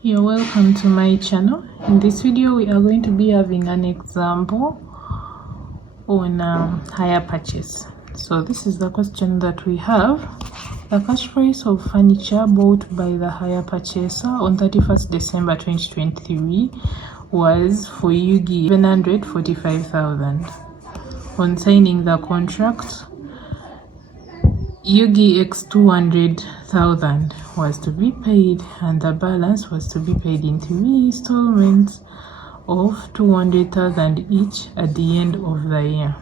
You're welcome to my channel. In this video we are going to be having an example on hire purchase. So this is the question that we have. The cash price of furniture bought by the hire purchaser on 31st December 2023 was for Yugi 745,000. On signing the contract, Yugi X 200,000 was to be paid, and the balance was to be paid in 3 installments of 200,000 each at the end of the year.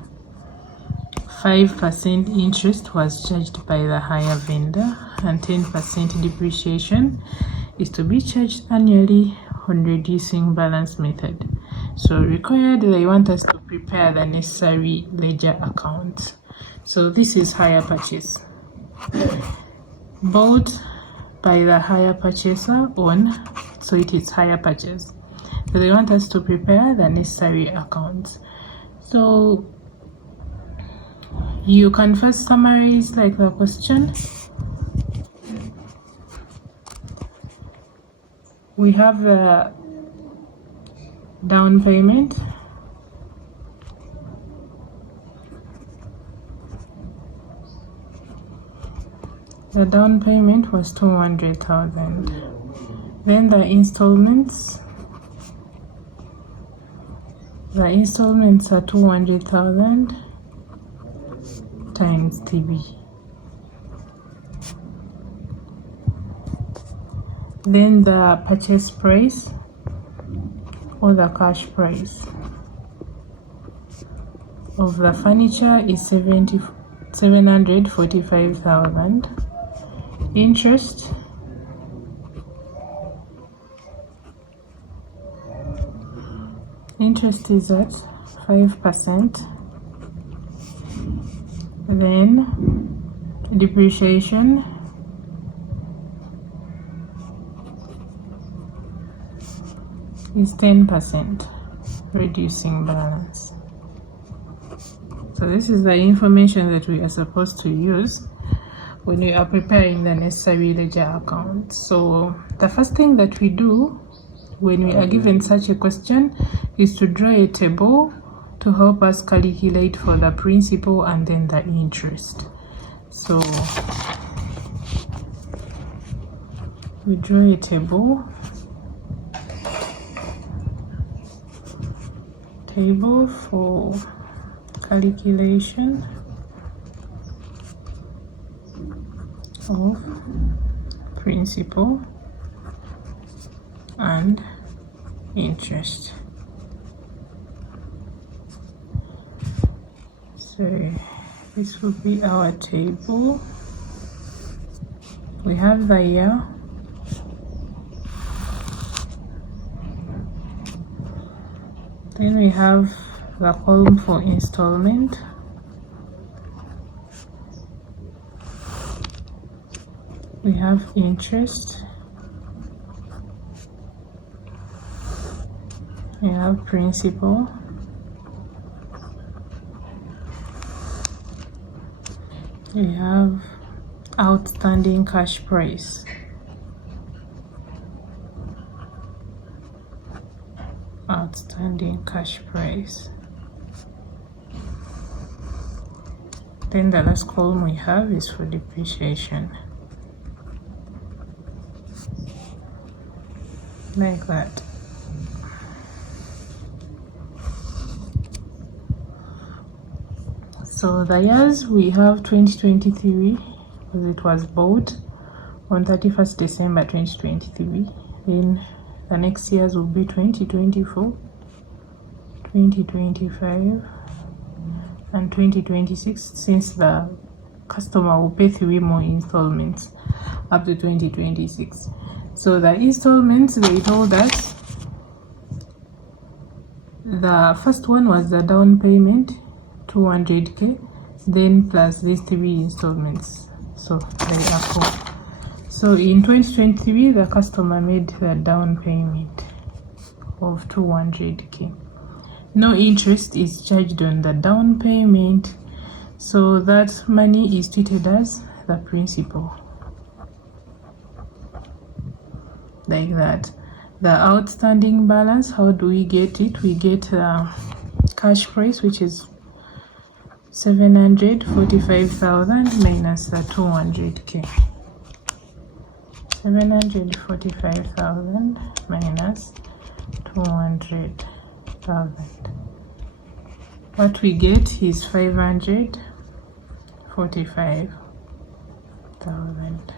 5% interest was charged by the hire vendor, and 10% depreciation is to be charged annually on reducing balance method. So required, they want us to prepare the necessary ledger accounts. So this is hire purchase bought by the hire purchaser on, so it is hire purchase. So they want us to prepare the necessary accounts. So you can first summarize like the question. We have the down payment. The down payment was 200,000. Then the installments. The installments are 200,000 times TV. Then the purchase price or the cash price of the furniture is 745,000. Interest is at 5%. Then depreciation is 10%, reducing balance. So this is the information that we are supposed to use when we are preparing the necessary ledger account. So the first thing that we do when we are given such a question is to draw a table to help us calculate for the principal and then the interest. So we draw a table for calculation of principal and interest. So this will be our table. We have the year, then we have the column for installment, we have interest, we have principal, we have outstanding cash price, then the last column we have is for depreciation, like that. So the years we have 2023 because it was bought on 31st December 2023. Then the next years will be 2024, 2025 and 2026, since the customer will pay 3 more installments up to 2026. So the installments, they told us the first one was the down payment 200k, then plus these 3 installments, so they are 4. So in 2023 the customer made the down payment of 200k. No interest is charged on the down payment, so that money is treated as the principal, like that. the outstanding balance. How do we get it? We get cash price, which is 745,000 minus the 200k. 745,000 minus 200,000. What we get is 545,000.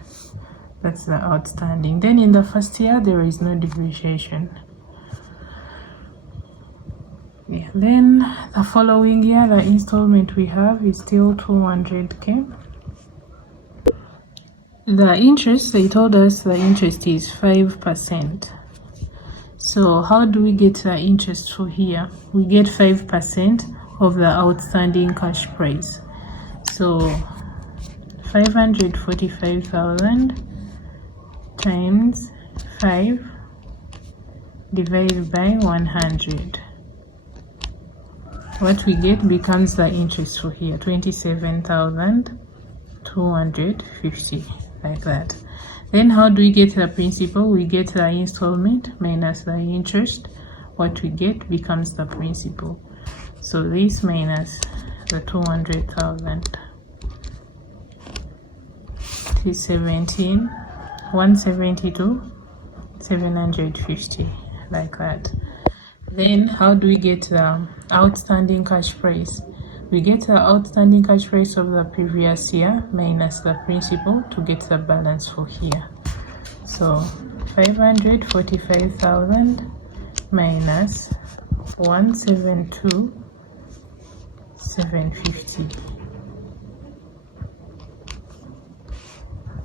That's the outstanding. Then in the first year there is no depreciation. Yeah. Then the following year the installment we have is still 200k. The interest, they told us the interest is 5%. So how do we get the interest for here? We get 5% of the outstanding cash price. So 545,000 times 5 divided by 100. What we get becomes the interest for here, 27,250, like that. Then how do we get the principal? We get the installment minus the interest. What we get becomes the principal. So this minus the 200,000 is 172,750, like that. Then how do we get the outstanding cash price? We get the outstanding cash price of the previous year minus the principal to get the balance for here. So 545,000 minus 172,750.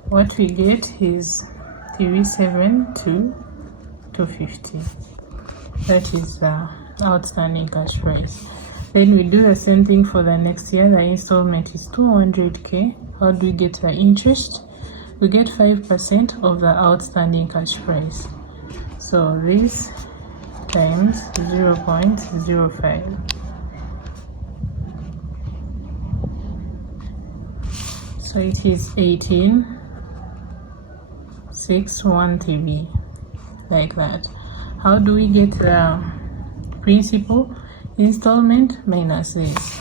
What we get is 372,250. That is the outstanding cash price. Then we do the same thing for the next year. The installment is 200k. How do we get the interest? We get 5% of the outstanding cash price. So this times 0.05. So it is 18,613, like that. How do we get the principal? Installment minus this.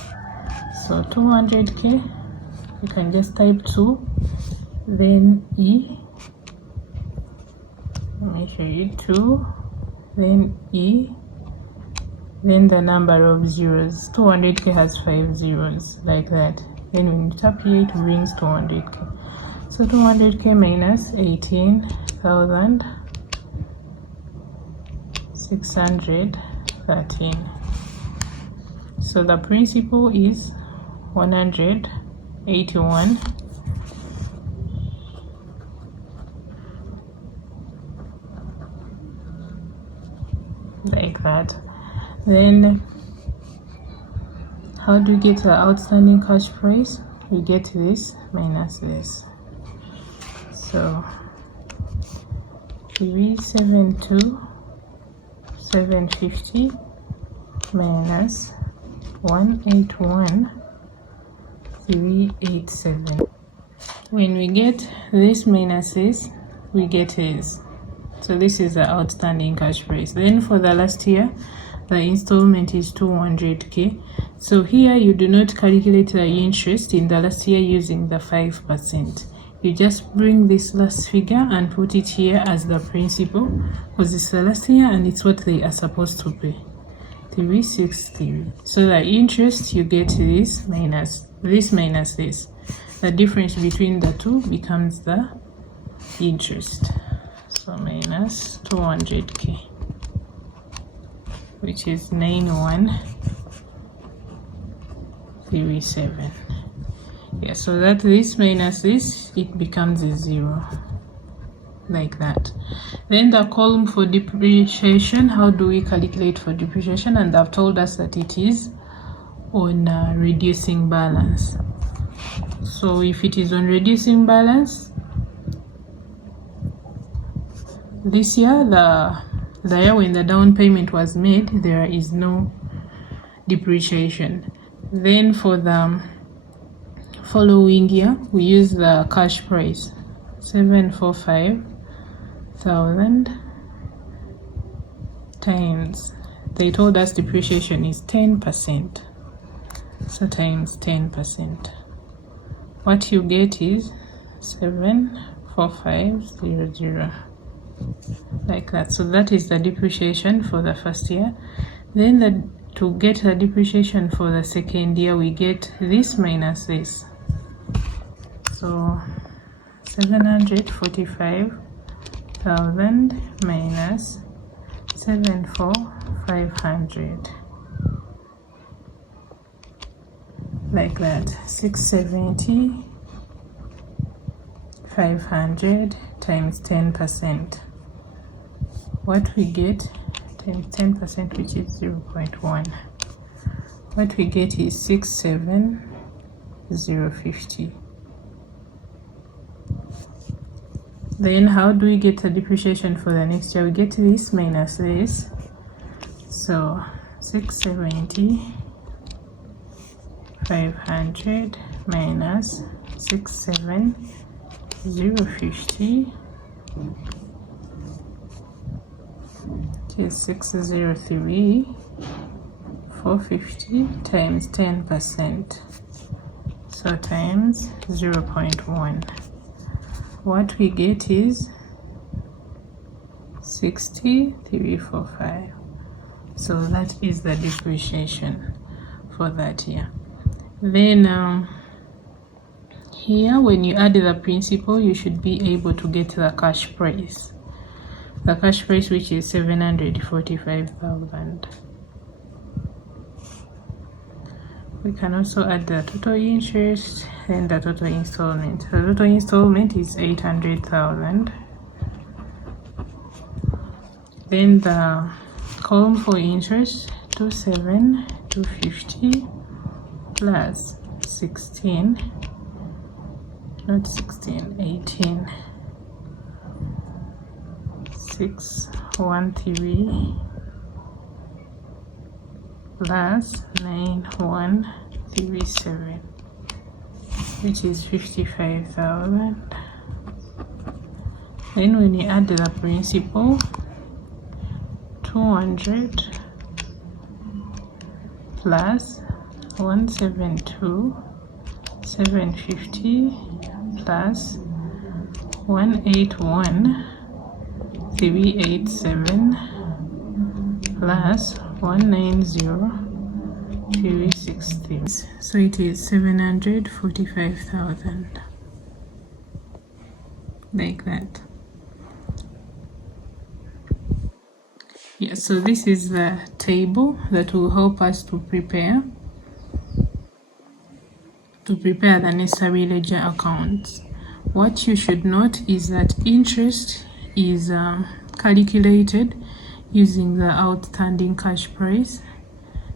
So 200k, you can just type 2, then E. Let me show you 2, then E, then the number of zeros. 200k has 5 zeros, like that. Then when you tap here, it brings 200k. So 200k minus 18,613. So the principal is 181, like that. Then how do we get the outstanding cash price? We get this minus this. So 372,750 minus 181,387. When we get this minus this, we get this. So this is the outstanding cash price. Then for the last year, the installment is 200k. So here you do not calculate the interest in the last year using the 5%. You just bring this last figure and put it here as the principal, because it's the last year and it's what they are supposed to pay. 363. So the interest, you get this minus this minus this. The difference between the two becomes the interest. So minus 200k, which is 9137. Yeah, so that this minus this, it becomes a 0, like that. Then the column for depreciation, how do we calculate for depreciation? And they've told us that it is on reducing balance. So if it is on reducing balance, this year, the year when the down payment was made, there is no depreciation. Then for the following year, we use the cash price, 745,000 times, they told us depreciation is 10%, so times 10%. What you get is 74500, like that. So that is the depreciation for the first year. Then to get the depreciation for the second year, we get this minus this. So 745,000 minus 74500, like that. 670 500 times 10%. What we get times 10%, which is 0.1. What we get is 67050. Then how do we get the depreciation for the next year? We get this minus this. So 670 500 minus 67050, which is 603 450 times 10%. So times 0.1. What we get is 6345. So that is the depreciation for that year. Then here, when you add the principal, you should be able to get the cash price. The cash price, which is 745,000. We can also add the total interest and the total installment. The total installment is 800,000. Then the column for interest, 27,250 plus 18 613 plus 9137, which is 55,000. Then when you add the principal, 200 plus 172 750 plus 181 387 plus 190 360. So it is 745,000, like that. Yeah, so this is the table that will help us to prepare the necessary ledger accounts. What you should note is that interest is calculated using the outstanding cash price.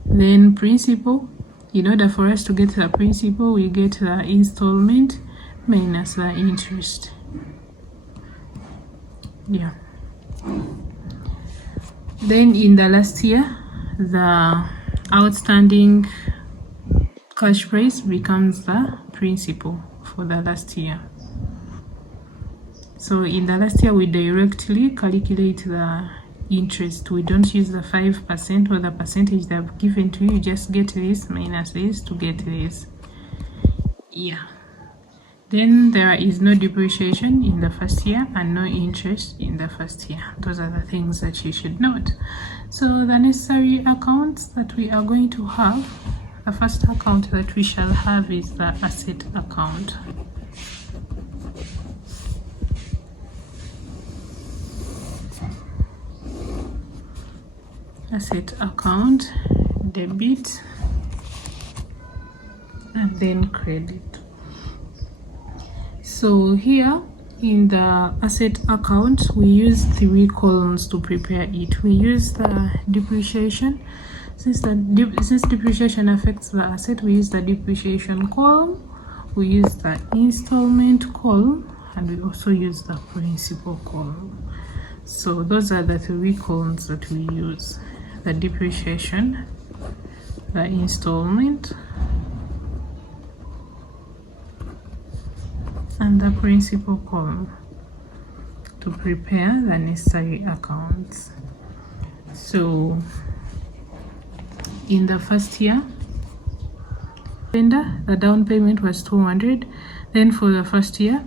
Then principal, in order for us to get the principal, we get the installment minus the interest. Yeah. Then in the last year, the outstanding cash price becomes the principal for the last year. So in the last year, we directly calculate the interest. We don't use the 5% or the percentage they have given to you. You just get this minus this to get this. Yeah. Then there is no depreciation in the first year and no interest in the first year. Those are the things that you should note. So the necessary accounts that we are going to have, the first account that we shall have is the asset account. Asset account, debit, and then credit. So here in the asset account, we use 3 columns to prepare it. We use the depreciation. Since depreciation affects the asset, we use the depreciation column, we use the installment column, and we also use the principal column. So those are the 3 columns that we use: the depreciation, the installment, and the principal column to prepare the necessary accounts. So in the first year, the down payment was 200. Then for the first year,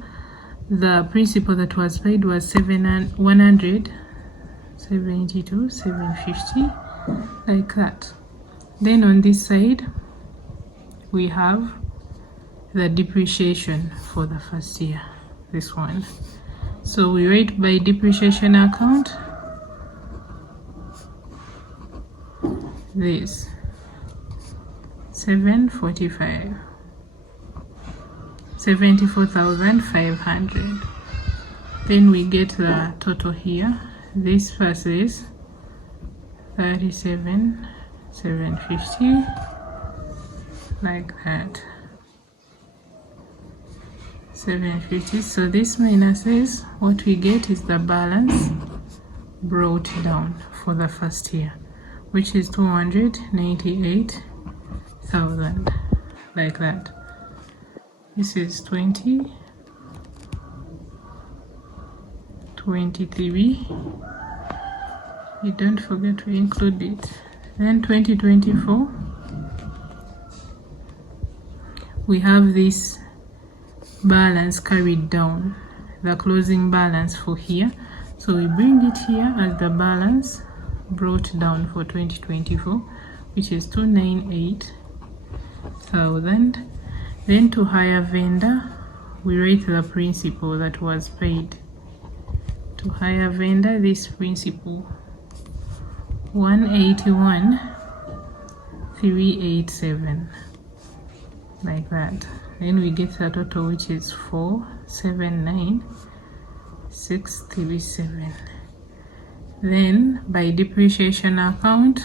the principal that was paid was 172, 750, like that. Then on this side, we have the depreciation for the first year, this one. So we write by depreciation account this 745, 74,500. Then we get the total here. This first is 37,750, like that. 750. So this minus this, what we get is the balance brought down for the first year, which is 298,000, like that. This is 2023. You don't forget to include it. Then 2024, we have this balance carried down, the closing balance for here. So we bring it here as the balance brought down for 2024, which is 298,000. Then to hire vendor, we write the principal that was paid. To hire vendor, this principal 181,387, like that. Then we get the total, which is 479,637. Then by depreciation account,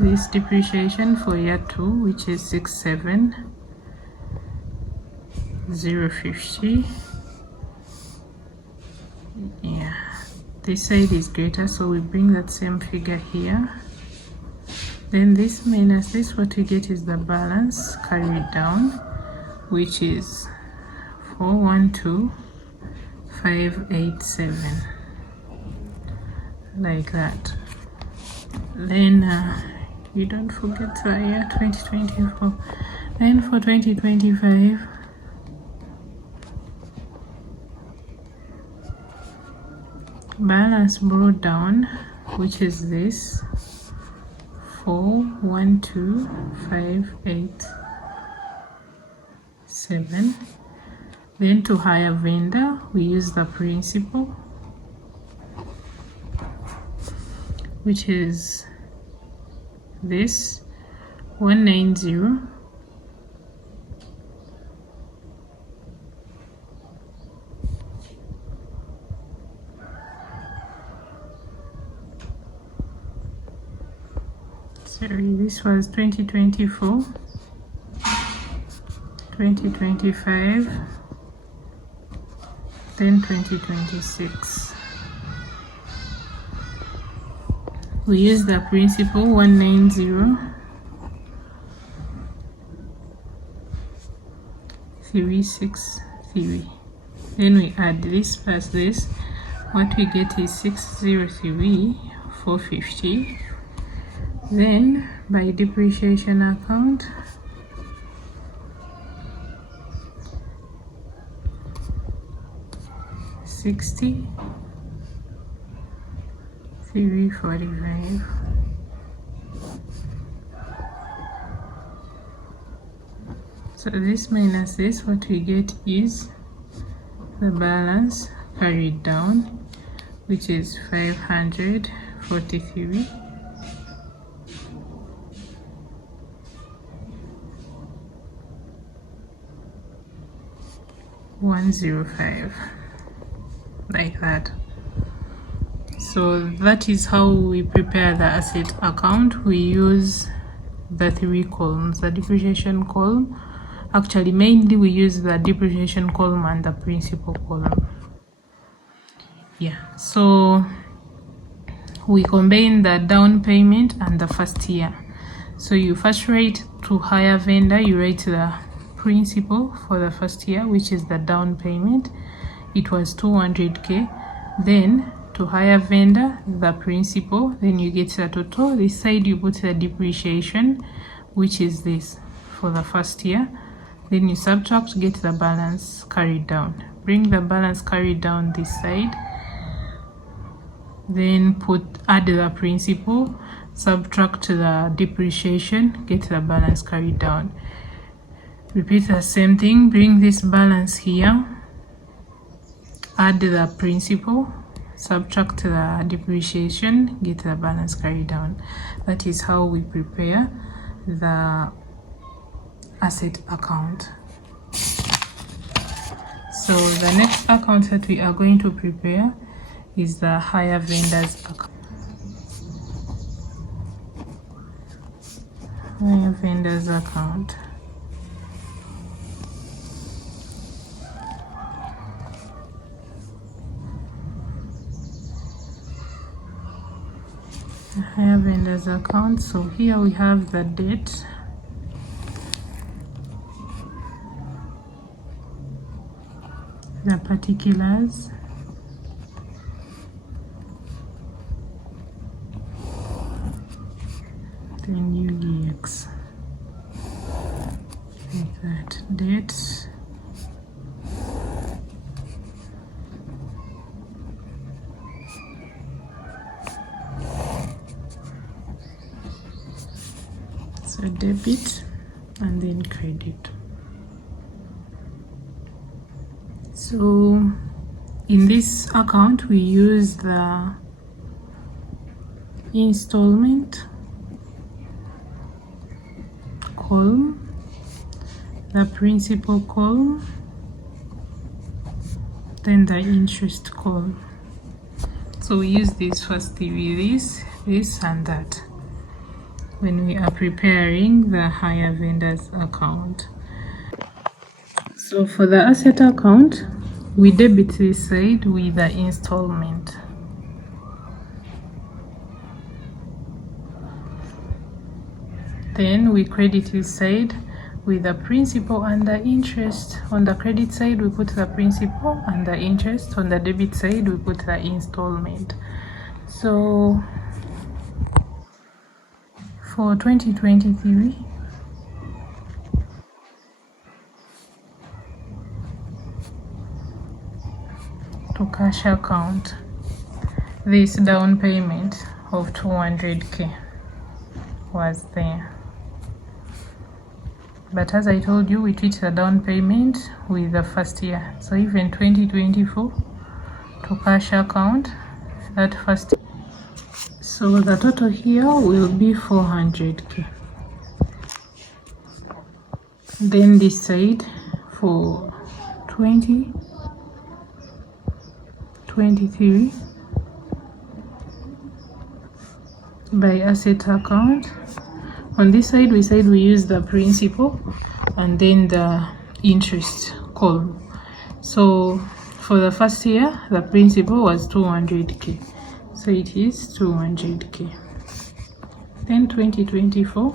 this depreciation for year 2, which is 67,050. Yeah, this side is greater, so we bring that same figure here. Then this minus this, what we get is the balance carried down, which is 412,587, like that. Then you don't forget the year 2024. Then for 2025, balance brought down, which is this 412,587. Then to hire vendor, we use the principal, which is this 190. Sorry, this was 2024, 2025, then 2026. We use the principal 190,363. Then we add this plus this. What we get is 603,450. Then by depreciation account, $60,345. So this minus this, what we get is the balance carried down, which is 543. 105, like that. So that is how we prepare the asset account. We use the 3 columns, the depreciation column. Actually, mainly we use the depreciation column and the principal column. Yeah, so we combine the down payment and the first year. So you first write to hire vendor, you write the principal for the first year, which is the down payment. It was 200k. Then to hire vendor, the principal, then you get the total. This side you put the depreciation, which is this for the first year. Then you subtract, get the balance carried down. Bring the balance carried down this side. Then add the principal, subtract the depreciation, get the balance carried down. Repeat the same thing. Bring this balance here, add the principal, subtract the depreciation, get the balance carried down. That is how we prepare the asset account. So the next account that we are going to prepare is the hire vendors account. Hire vendors account. Hire vendors account. So here we have the debt, the particulars, then UDX, like that, debt, so debit and then credit. So in this account we use the installment column, the principal column, then the interest column. So we use this first with this and that when we are preparing the hire vendors account. So for the asset account, we debit this side with the installment. Then we credit this side with the principal and the interest. On the credit side, we put the principal and the interest. On the debit side, we put the installment. So for 2023, to cash account, this down payment of 200k was there. But as I told you, we treat the down payment with the first year. So even 2024 to cash account, that first year. So the total here will be 400k. Then this side for 2023 by asset account. On this side we use the principal and then the interest column. So for the first year the principal was 200k, so it is 200k. Then 2024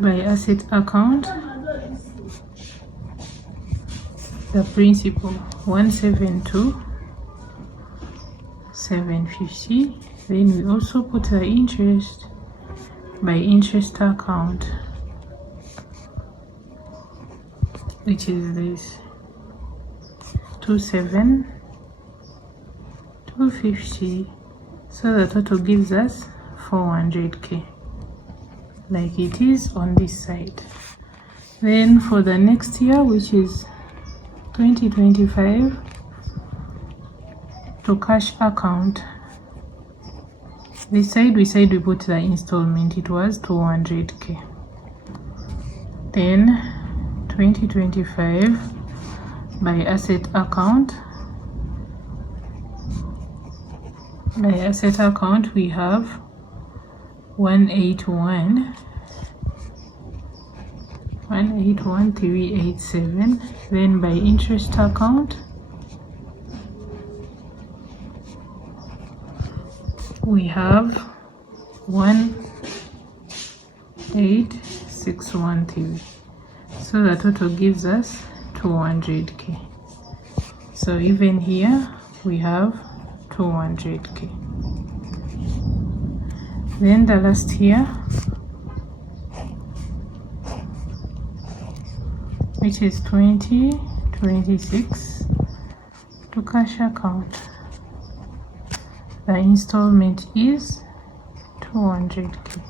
by asset account, the principal 172,750. Then we also put the interest by interest account, which is this 27,250. So the total gives us 400k, like it is on this side. Then for the next year, which is 2025, to cash account, this side we put the installment, it was 200k. Then 2025 by asset account, we have 181,387. Then by interest account we have 861 so the total gives us 200k. So even here we have 200k. Then the last here, which is 2026 to cash account. The installment is 200k.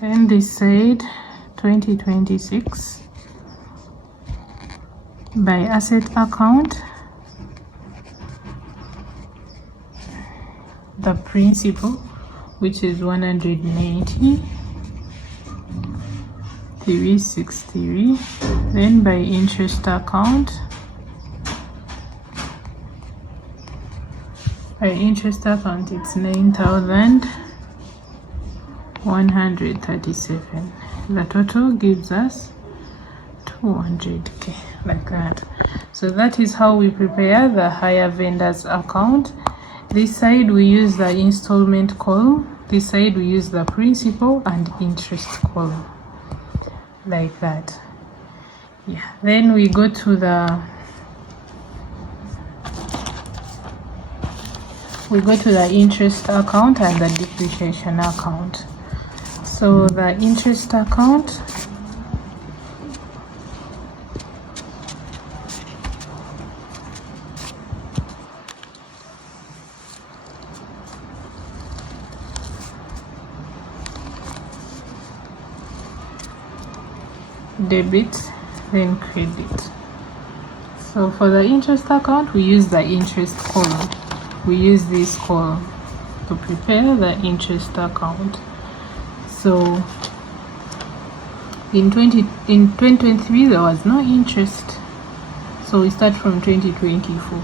Then they said 2026 by asset account, the principal, which is 190,363. Then by interest account, it's 9,137. The total gives us 200k, like that. So that is how we prepare the hire vendors account. This side we use the installment column, this side we use the principal and interest column, like that. Yeah, then we go to the interest account and the depreciation account. So the interest account, debit, then credit. So for the interest account, we use the interest column. We use this column to prepare the interest account. So in 2023 there was no interest, so we start from 2024.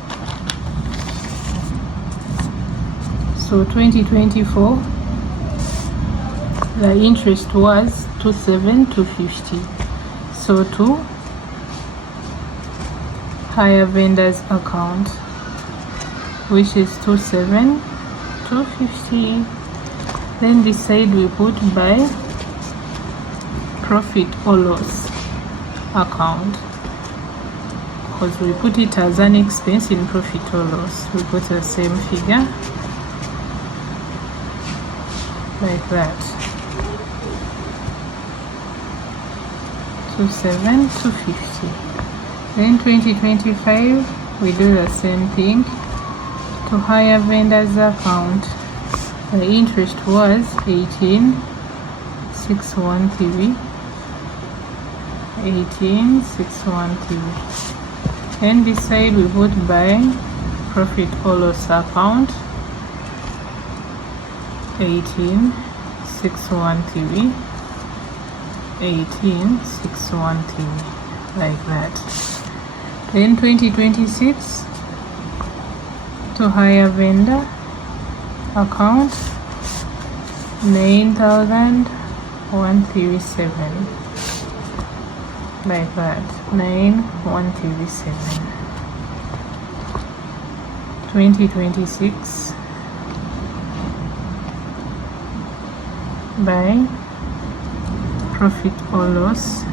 So 2024 the interest was 27,250. So to hire vendors account, which is 27,250. Then this side we put by profit or loss account, because we put it as an expense in profit or loss. We put the same figure like that, 27,250. Then 2025 we do the same thing to hire vendors account. The interest was 18,613. And this side we put by profit or loss account, 18,613, like that. Then 2026 to hire vendor account, 9,137, like that, 9,137. 2026 by profit or loss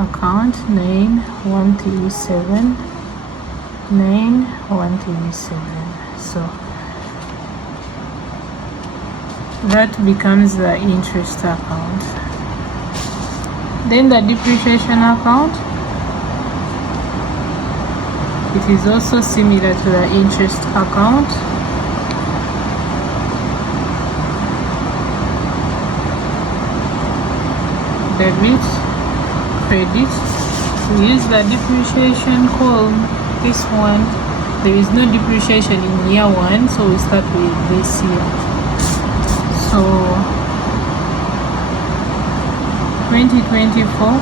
account, 9,137, 9,137. So that becomes the interest account. Then the depreciation account, it is also similar to the interest account. Debit, credit. We use the depreciation column. This one, there is no depreciation in year one, so we start with this year. So 2024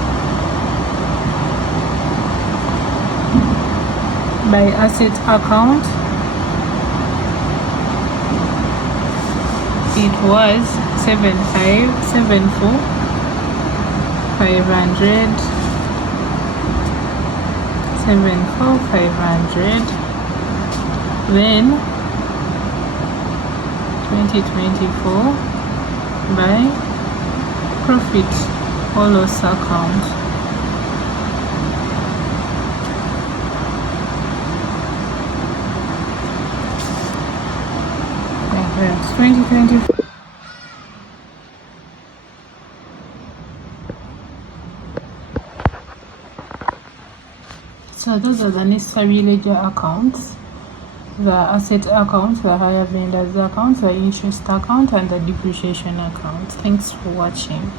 by asset account, it was 7574 500 500. Then 2024 by profit or loss account. That's 2024. So those are the necessary ledger accounts: the asset account, the hire vendors account, the interest account, and the depreciation account. Thanks for watching.